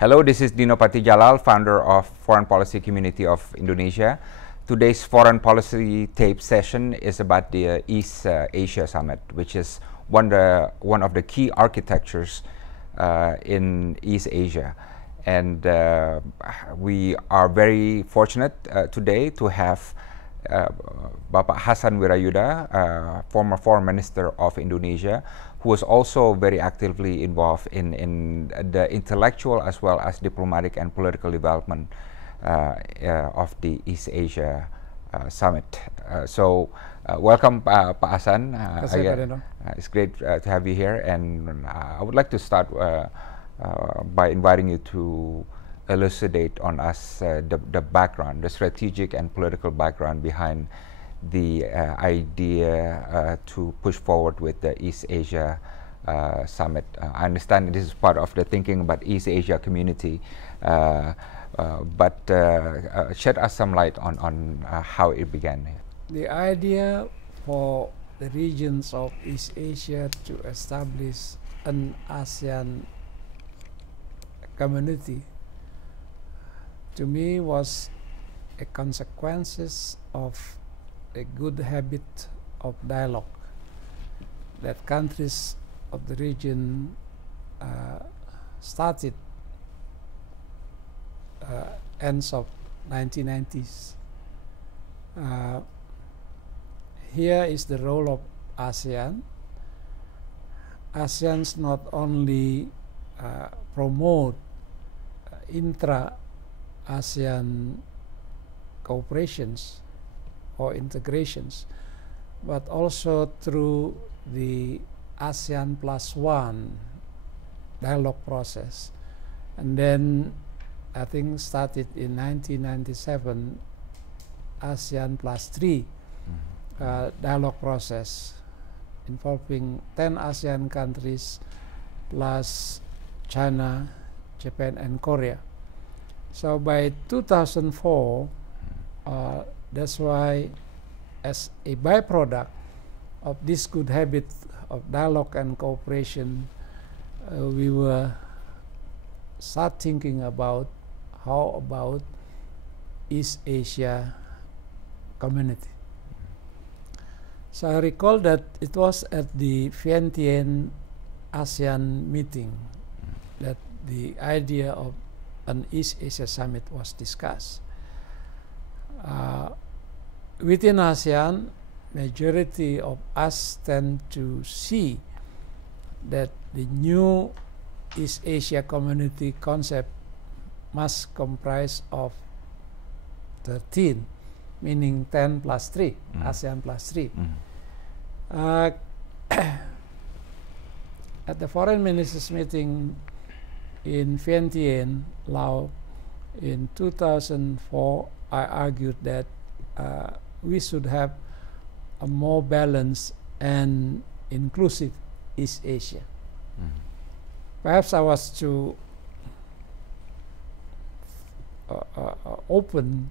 Hello, this is Dino Patijalal, founder of Foreign Policy Community of Indonesia. Today's foreign policy tape session is about the East Asia Summit, which is one of the key architectures in East Asia. And we are very fortunate today to have Bapak Hassan Wirajuda, former Foreign Minister of Indonesia, who was also very actively involved in the intellectual as well as diplomatic and political development of the East Asia Summit. Welcome, Pak Hassan. It's great to have you here, and I would like to start by inviting you to elucidate on us the background, the strategic and political background behind the idea to push forward with the East Asia Summit. I understand this is part of the thinking about East Asia community, but shed us some light on how it began. The idea for the regions of East Asia to establish an ASEAN community, to me, was a consequences of a good habit of dialogue that countries of the region started ends of 1990s. Here is the role of ASEAN. ASEAN's not only promote intra-ASEAN cooperations or integrations, but also through the ASEAN+1 dialogue process. And then I think started in 1997 ASEAN+3 dialogue process involving 10 ASEAN countries plus China, Japan and Korea. So by 2004, that's why, as a byproduct of this good habit of dialogue and cooperation, we were start thinking about how about East Asia community. So I recall that it was at the Vientiane ASEAN meeting that the idea of an East Asia Summit was discussed. Within ASEAN, majority of us tend to see that the new East Asia community concept must comprise of 13, meaning 10 plus 3, ASEAN plus 3. At the foreign ministers meeting in Vientiane, Laos, in 2004, I argued that we should have a more balanced and inclusive East Asia. Perhaps I was too open,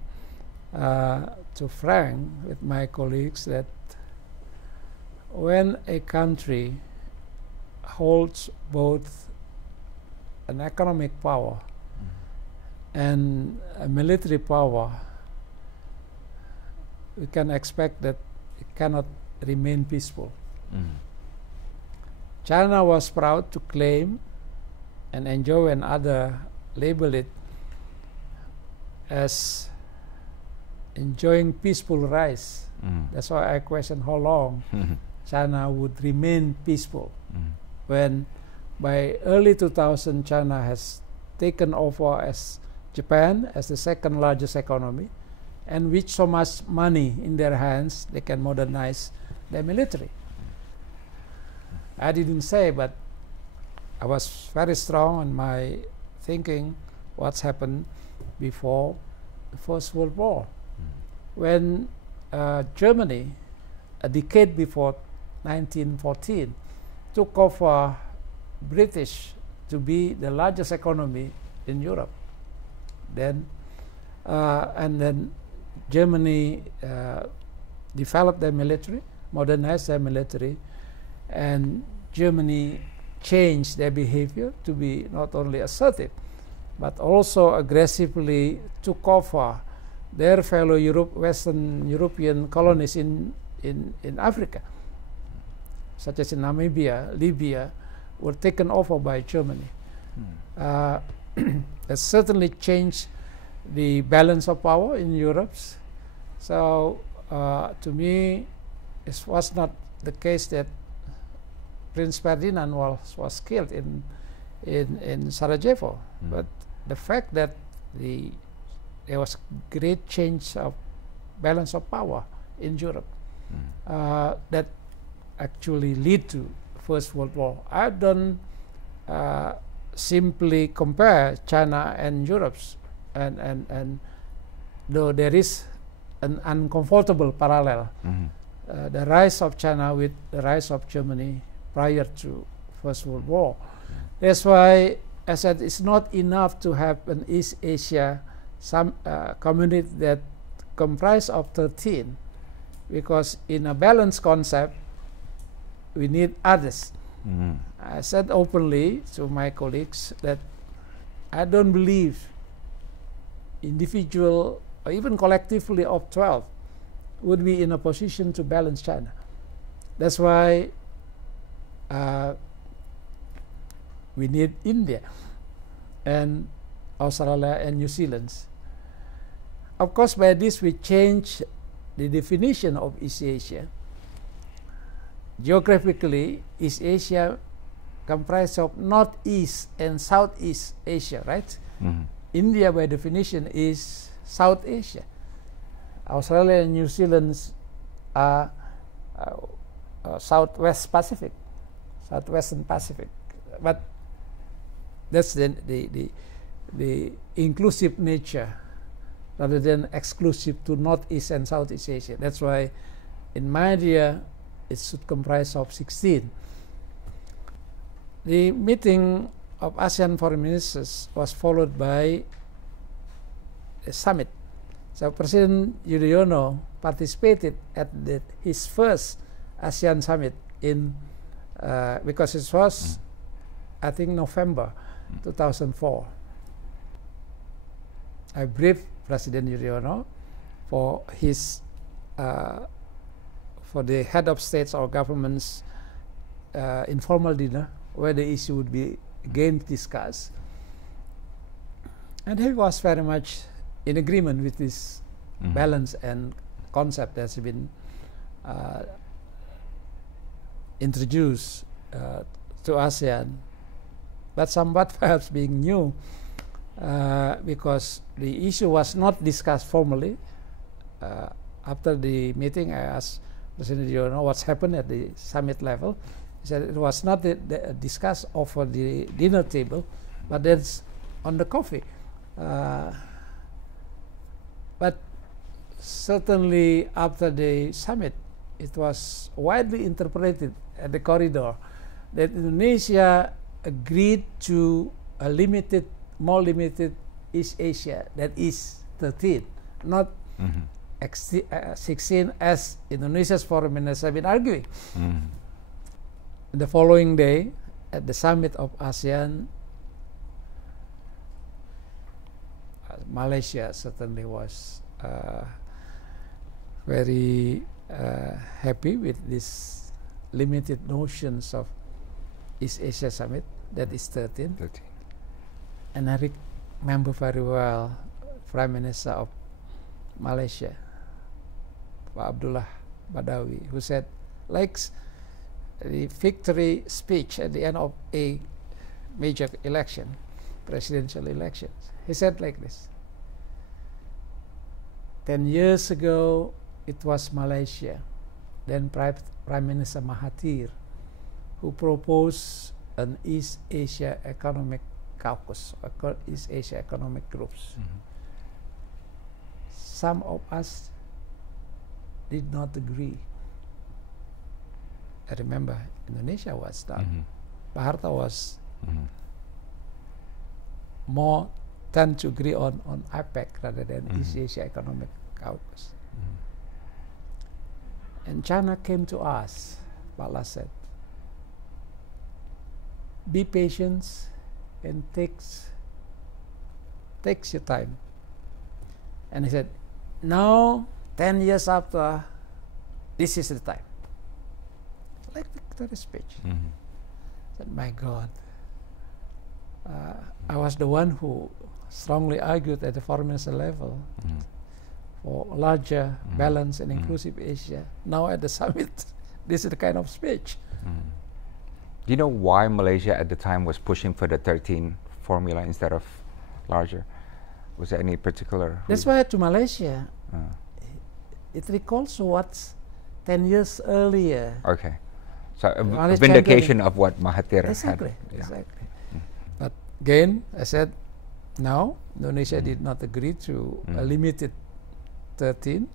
too frank with my colleagues that when a country holds both an economic power and a military power, we can expect that it cannot remain peaceful. China was proud to claim and enjoy, and others label it as enjoying peaceful rise. That's why I question how long China would remain peaceful when by early 2000 China has taken over as Japan as the second largest economy, and with so much money in their hands, they can modernize their military. I didn't say, but I was very strong in my thinking what's happened before the First World War. When Germany, a decade before 1914, took over British to be the largest economy in Europe. And then Germany developed their military, modernized their military, and Germany changed their behavior to be not only assertive, but also aggressively took over their fellow Western European colonies in Africa, such as in Namibia, Libya, were taken over by Germany. That certainly changed the balance of power in Europe. So to me, it was not the case that Prince Ferdinand was killed in Sarajevo, but the fact that there was great change of balance of power in Europe that actually lead to First World War. I don't simply compare China and Europe, and though there is an uncomfortable parallel, the rise of China with the rise of Germany prior to First World War. That's why I said it's not enough to have an East Asia community that comprised of 13, because in a balanced concept we need others. I said openly to my colleagues that I don't believe individual or even collectively of 12 would be in a position to balance China. That's why we need India and Australia and New Zealand. Of course, by this we change the definition of East Asia. Geographically, East Asia comprised of Northeast and Southeast Asia, right? India, by definition, is South Asia. Australia and New Zealand are Southwest Pacific, Southwestern Pacific. But that's the inclusive nature rather than exclusive to Northeast and Southeast Asia. That's why, in my idea, it should comprise of 16. The meeting of ASEAN foreign ministers was followed by a summit. So President Yudhoyono participated at his first ASEAN summit because it was, I think, November 2004. I briefed President Yudhoyono for his for the head of states or governments informal dinner where the issue would be again discussed. And he was very much in agreement with this balance and concept that's been introduced to ASEAN, but somewhat perhaps being new because the issue was not discussed formally. After the meeting, I asked President Yudhoyono what's happened at the summit level. He said it was not discussed over the dinner table, but that's on the coffee. But certainly after the summit, it was widely interpreted at the corridor that Indonesia agreed to a more limited East Asia, that is 13, not 16 as Indonesia's foreign ministers have been arguing. The following day, at the summit of ASEAN, Malaysia certainly was very happy with this limited notions of East Asia Summit, that is 13. And I remember very well Prime Minister of Malaysia, Pak Abdullah Badawi, who said, like the victory speech at the end of a major election, presidential elections, he said like this: 10 years ago, it was Malaysia, then Prime Minister Mahathir, who proposed an East Asia Economic Caucus, or East Asia Economic Groups. Some of us did not agree. I remember Indonesia was done. Pak Harto was more tend to agree on APEC rather than East Asia Economic Caucus. And China came to us, Pak Las said, be patient and takes takes your time. And he said, now, 10 years after, this is the time. Like victory speech. I said, my God. I was the one who strongly argued at the foreign minister level for larger, balanced and inclusive Asia. Now at the summit, this is the kind of speech. Do you know why Malaysia at the time was pushing for the 13 formula instead of larger? Was there any particular That's why to Malaysia, it recalls what 10 years earlier. Okay. So a vindication of what Mahathir exactly, had. Yeah. Exactly. But again, I said, no, Indonesia did not agree to a limited 13.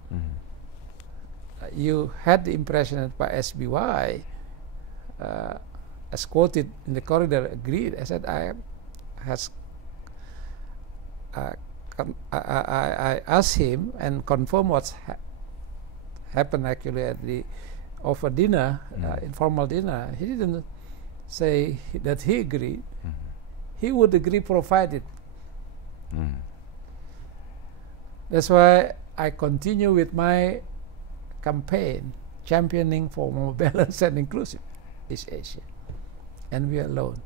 You had the impression that by SBY, as quoted in the corridor, agreed. I said, I asked him and confirmed what's happened actually at the over dinner, informal dinner. He didn't say that he agreed. He would agree provided. That's why I continue with my campaign championing for more balanced and inclusive East Asia, and we are alone.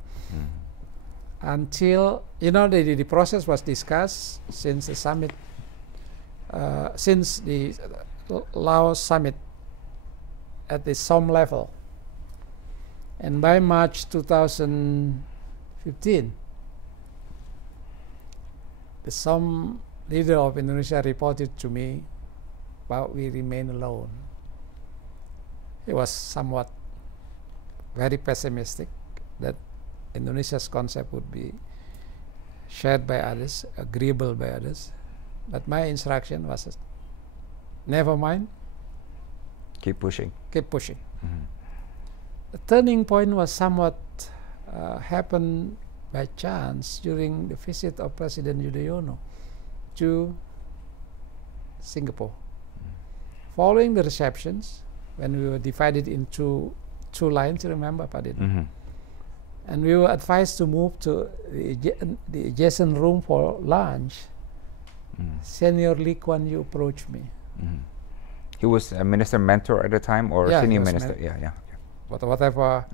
Until the process was discussed since the summit, since the Laos summit at the SOM level, and by March 2015, the SOM leader of Indonesia reported to me, but we remain alone. He was somewhat very pessimistic that Indonesia's concept would be shared by others, agreeable by others. But my instruction was, never mind. Keep pushing. Keep pushing. The turning point was somewhat happened by chance during the visit of President Yudhoyono to Singapore. Following the receptions, when we were divided into two lines, remember, Padin? And we were advised to move to the adjacent room for lunch. Senior Lee Kuan Yew approached me. He was a minister mentor at the time, or senior minister? Yeah. Whatever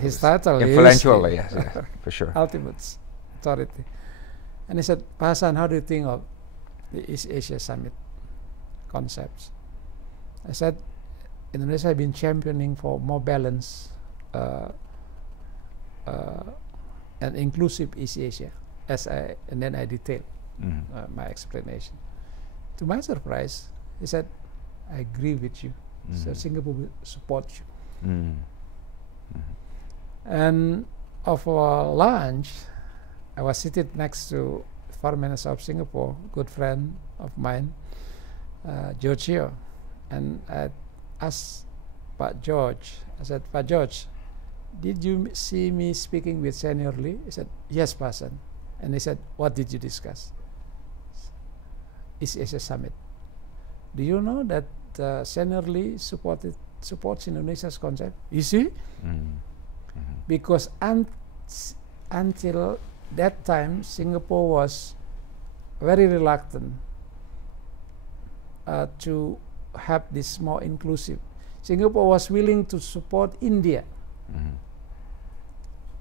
his title influential, is. Yes, for sure. Ultimate authority. And he said, Pak Hassan, how do you think of the East Asia Summit concepts? I said, Indonesia has been championing for more balanced and inclusive East Asia, and then I detailed my explanation. To my surprise, he said, I agree with you. So Singapore will support you. And of our lunch, I was seated next to the Foreign Minister of Singapore, good friend of mine, Giorgio. And I asked Pak George, I said, Pak George, did you see me speaking with Senior Lee? He said, yes, Pak Hassan. And he said, what did you discuss? East Asia Summit. Do you know that Senior Lee supports Indonesia's concept? You see? Because until that time, Singapore was very reluctant to have this more inclusive. Singapore was willing to support India.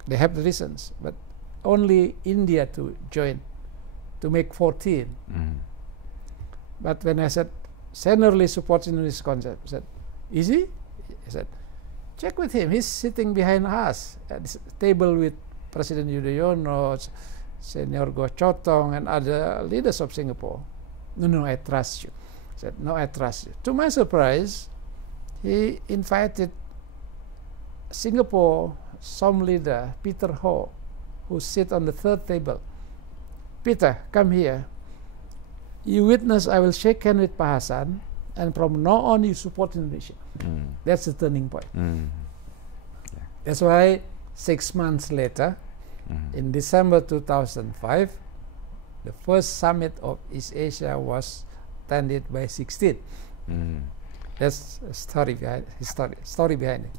They have the reasons, but only India to join, to make 14. But when I said, Senior Lee supports Indonesia's concept, I said, is he? I said, check with him. He's sitting behind us at this table with President Yudhoyono, Senior Goh Chotong, and other leaders of Singapore. No, I trust you. I said, no, I trust you. To my surprise, he invited Singapore SOM leader, Peter Ho, who sit on the third table. Peter, come here. You witness, I will shake hands with Pak Hassan, and from now on you support Indonesia. That's the turning point. That's why 6 months later, in December 2005, the first summit of East Asia was attended by 16. That's a story behind it.